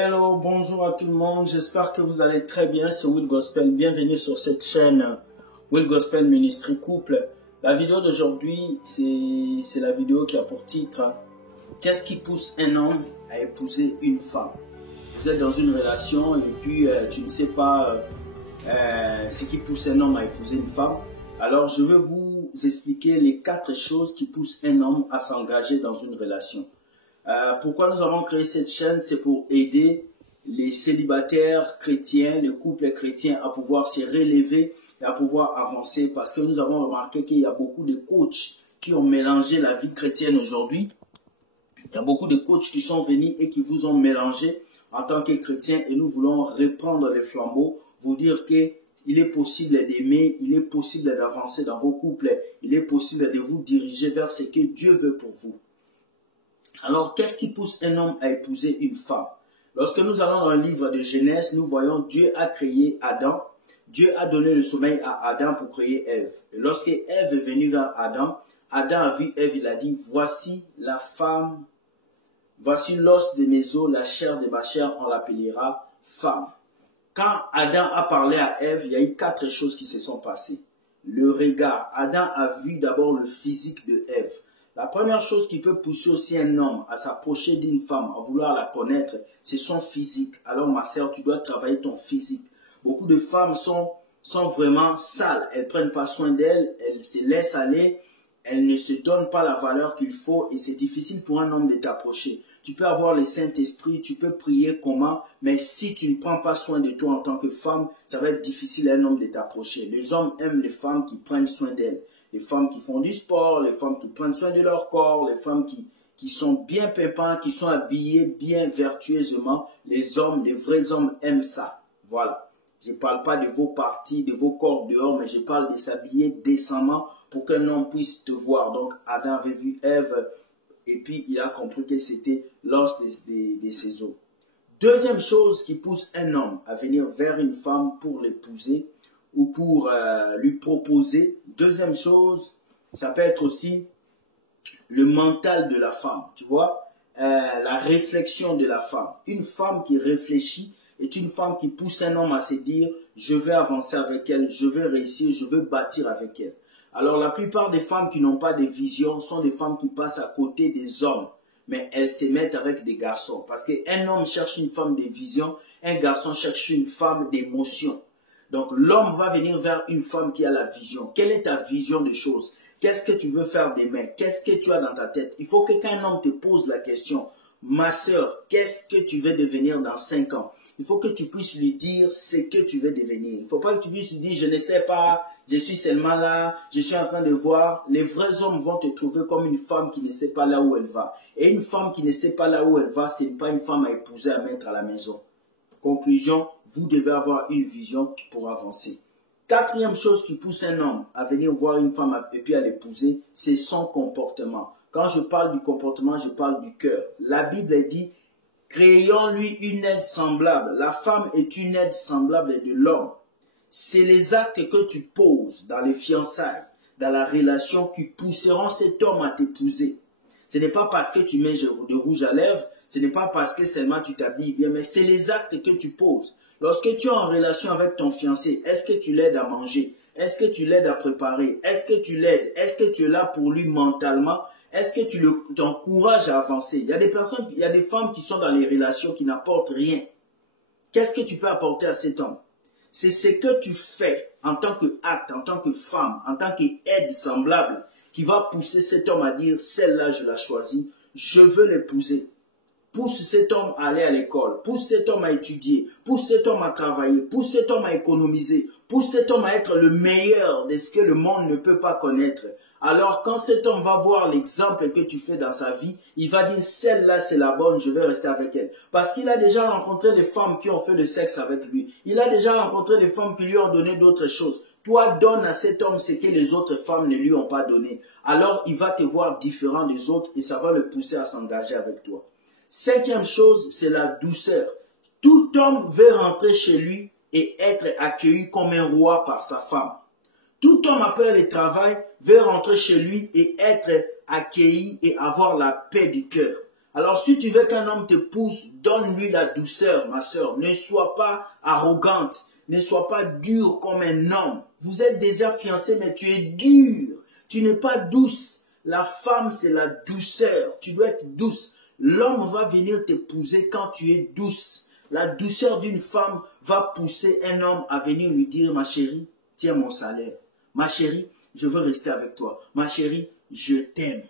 Hello, bonjour à tout le monde, j'espère que vous allez très bien, c'est Will Gospel, bienvenue sur cette chaîne Will Gospel Ministry Couple. La vidéo d'aujourd'hui, c'est la vidéo qui a pour titre « Qu'est-ce qui pousse un homme à épouser une femme ?» Vous êtes dans une relation et puis tu ne sais pas ce qui pousse un homme à épouser une femme. Alors je vais vous expliquer les 4 choses qui poussent un homme à s'engager dans une relation. Pourquoi nous avons créé cette chaîne? C'est pour aider les célibataires chrétiens, les couples chrétiens à pouvoir se relever et à pouvoir avancer, parce que nous avons remarqué qu'il y a beaucoup de coachs qui ont mélangé la vie chrétienne aujourd'hui. Il y a beaucoup de coachs qui sont venus et qui vous ont mélangé en tant que chrétiens, et nous voulons reprendre les flambeaux, vous dire qu'il est possible d'aimer, il est possible d'avancer dans vos couples, il est possible de vous diriger vers ce que Dieu veut pour vous. Alors, qu'est-ce qui pousse un homme à épouser une femme? Lorsque nous allons dans le livre de Genèse, nous voyons Dieu a créé Adam. Dieu a donné le sommeil à Adam pour créer Ève. Et lorsque Ève est venue vers Adam, Adam a vu Ève, il a dit, voici la femme, voici l'os de mes os, la chair de ma chair, on l'appellera femme. Quand Adam a parlé à Ève, il y a eu 4 choses qui se sont passées. Le regard. Adam a vu d'abord le physique de Ève. La première chose qui peut pousser aussi un homme à s'approcher d'une femme, à vouloir la connaître, c'est son physique. Alors ma sœur, tu dois travailler ton physique. Beaucoup de femmes sont vraiment sales. Elles ne prennent pas soin d'elles, elles se laissent aller, elles ne se donnent pas la valeur qu'il faut et c'est difficile pour un homme de t'approcher. Tu peux avoir le Saint-Esprit, tu peux prier comment, mais si tu ne prends pas soin de toi en tant que femme, ça va être difficile à un homme de t'approcher. Les hommes aiment les femmes qui prennent soin d'elles. Les femmes qui font du sport, les femmes qui prennent soin de leur corps, les femmes qui sont bien pimpants, qui sont habillées bien vertueusement. Les hommes, les vrais hommes aiment ça. Voilà. Je ne parle pas de vos parties, de vos corps dehors, mais je parle de s'habiller décemment pour qu'un homme puisse te voir. Donc Adam avait vu Ève et puis il a compris que c'était l'os de ses os. Deuxième chose qui pousse un homme à venir vers une femme pour l'épouser, ou pour lui proposer. Deuxième chose, ça peut être aussi le mental de la femme, tu vois, la réflexion de la femme. Une femme qui réfléchit est une femme qui pousse un homme à se dire « je vais avancer avec elle, je vais réussir, je veux bâtir avec elle ». Alors la plupart des femmes qui n'ont pas de vision sont des femmes qui passent à côté des hommes, mais elles se mettent avec des garçons. Parce qu'un homme cherche une femme de vision, un garçon cherche une femme d'émotion. Donc, l'homme va venir vers une femme qui a la vision. Quelle est ta vision des choses? Qu'est-ce que tu veux faire demain? Qu'est-ce que tu as dans ta tête? Il faut qu'un homme te pose la question. Ma sœur, qu'est-ce que tu veux devenir dans 5 ans? Il faut que tu puisses lui dire ce que tu veux devenir. Il ne faut pas que tu puisses lui dire, je ne sais pas, je suis seulement là, je suis en train de voir. Les vrais hommes vont te trouver comme une femme qui ne sait pas là où elle va. Et une femme qui ne sait pas là où elle va, ce n'est pas une femme à épouser, à mettre à la maison. Conclusion, vous devez avoir une vision pour avancer. 4e chose qui pousse un homme à venir voir une femme et puis à l'épouser, c'est son comportement. Quand je parle du comportement, je parle du cœur. La Bible dit, créons-lui une aide semblable. La femme est une aide semblable de l'homme. C'est les actes que tu poses dans les fiançailles, dans la relation qui pousseront cet homme à t'épouser. Ce n'est pas parce que tu mets de rouge à lèvres, ce n'est pas parce que seulement tu t'habilles bien, mais c'est les actes que tu poses. Lorsque tu es en relation avec ton fiancé, est-ce que tu l'aides à manger? Est-ce que tu l'aides à préparer? Est-ce que tu l'aides? Est-ce que tu es là pour lui mentalement? Est-ce que tu t'encourages à avancer? Il y a des personnes, il y a des femmes qui sont dans les relations qui n'apportent rien. Qu'est-ce que tu peux apporter à cet homme? C'est ce que tu fais en tant qu'acte, en tant que femme, en tant qu'aide semblable, qui va pousser cet homme à dire, celle-là, je la choisis, je veux l'épouser. Pousse cet homme à aller à l'école, pousse cet homme à étudier, pousse cet homme à travailler, pousse cet homme à économiser, pousse cet homme à être le meilleur de ce que le monde ne peut pas connaître. Alors quand cet homme va voir l'exemple que tu fais dans sa vie, il va dire celle-là c'est la bonne, je vais rester avec elle. Parce qu'il a déjà rencontré des femmes qui ont fait le sexe avec lui. Il a déjà rencontré des femmes qui lui ont donné d'autres choses. Toi, donne à cet homme ce que les autres femmes ne lui ont pas donné. Alors il va te voir différent des autres et ça va le pousser à s'engager avec toi. 5e chose, c'est la douceur. Tout homme veut rentrer chez lui et être accueilli comme un roi par sa femme. Tout homme après le travail veut rentrer chez lui et être accueilli et avoir la paix du cœur. Alors si tu veux qu'un homme te pousse, donne-lui la douceur, ma soeur. Ne sois pas arrogante, ne sois pas dur comme un homme. Vous êtes déjà fiancé, mais tu es dur. Tu n'es pas douce. La femme, c'est la douceur. Tu dois être douce. L'homme va venir t'épouser quand tu es douce. La douceur d'une femme va pousser un homme à venir lui dire, ma chérie, tiens mon salaire. Ma chérie, je veux rester avec toi. Ma chérie, je t'aime.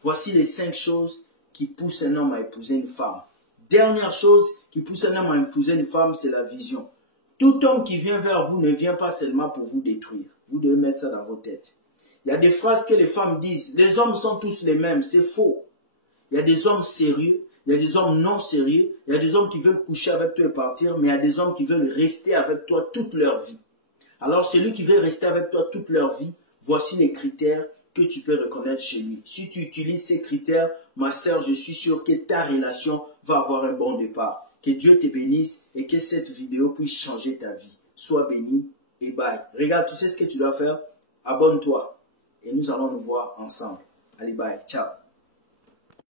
Voici les 5 choses qui poussent un homme à épouser une femme. Dernière chose qui pousse un homme à épouser une femme, c'est la vision. Tout homme qui vient vers vous ne vient pas seulement pour vous détruire. Vous devez mettre ça dans vos têtes. Il y a des phrases que les femmes disent. Les hommes sont tous les mêmes. C'est faux. Il y a des hommes sérieux. Il y a des hommes non sérieux. Il y a des hommes qui veulent coucher avec toi et partir. Mais il y a des hommes qui veulent rester avec toi toute leur vie. Alors celui qui veut rester avec toi toute leur vie, voici les critères que tu peux reconnaître chez lui. Si tu utilises ces critères, ma sœur, je suis sûr que ta relation va avoir un bon départ. Que Dieu te bénisse et que cette vidéo puisse changer ta vie. Sois béni et bye. Regarde, tu sais ce que tu dois faire? Abonne-toi et nous allons nous voir ensemble. Allez, bye. Ciao.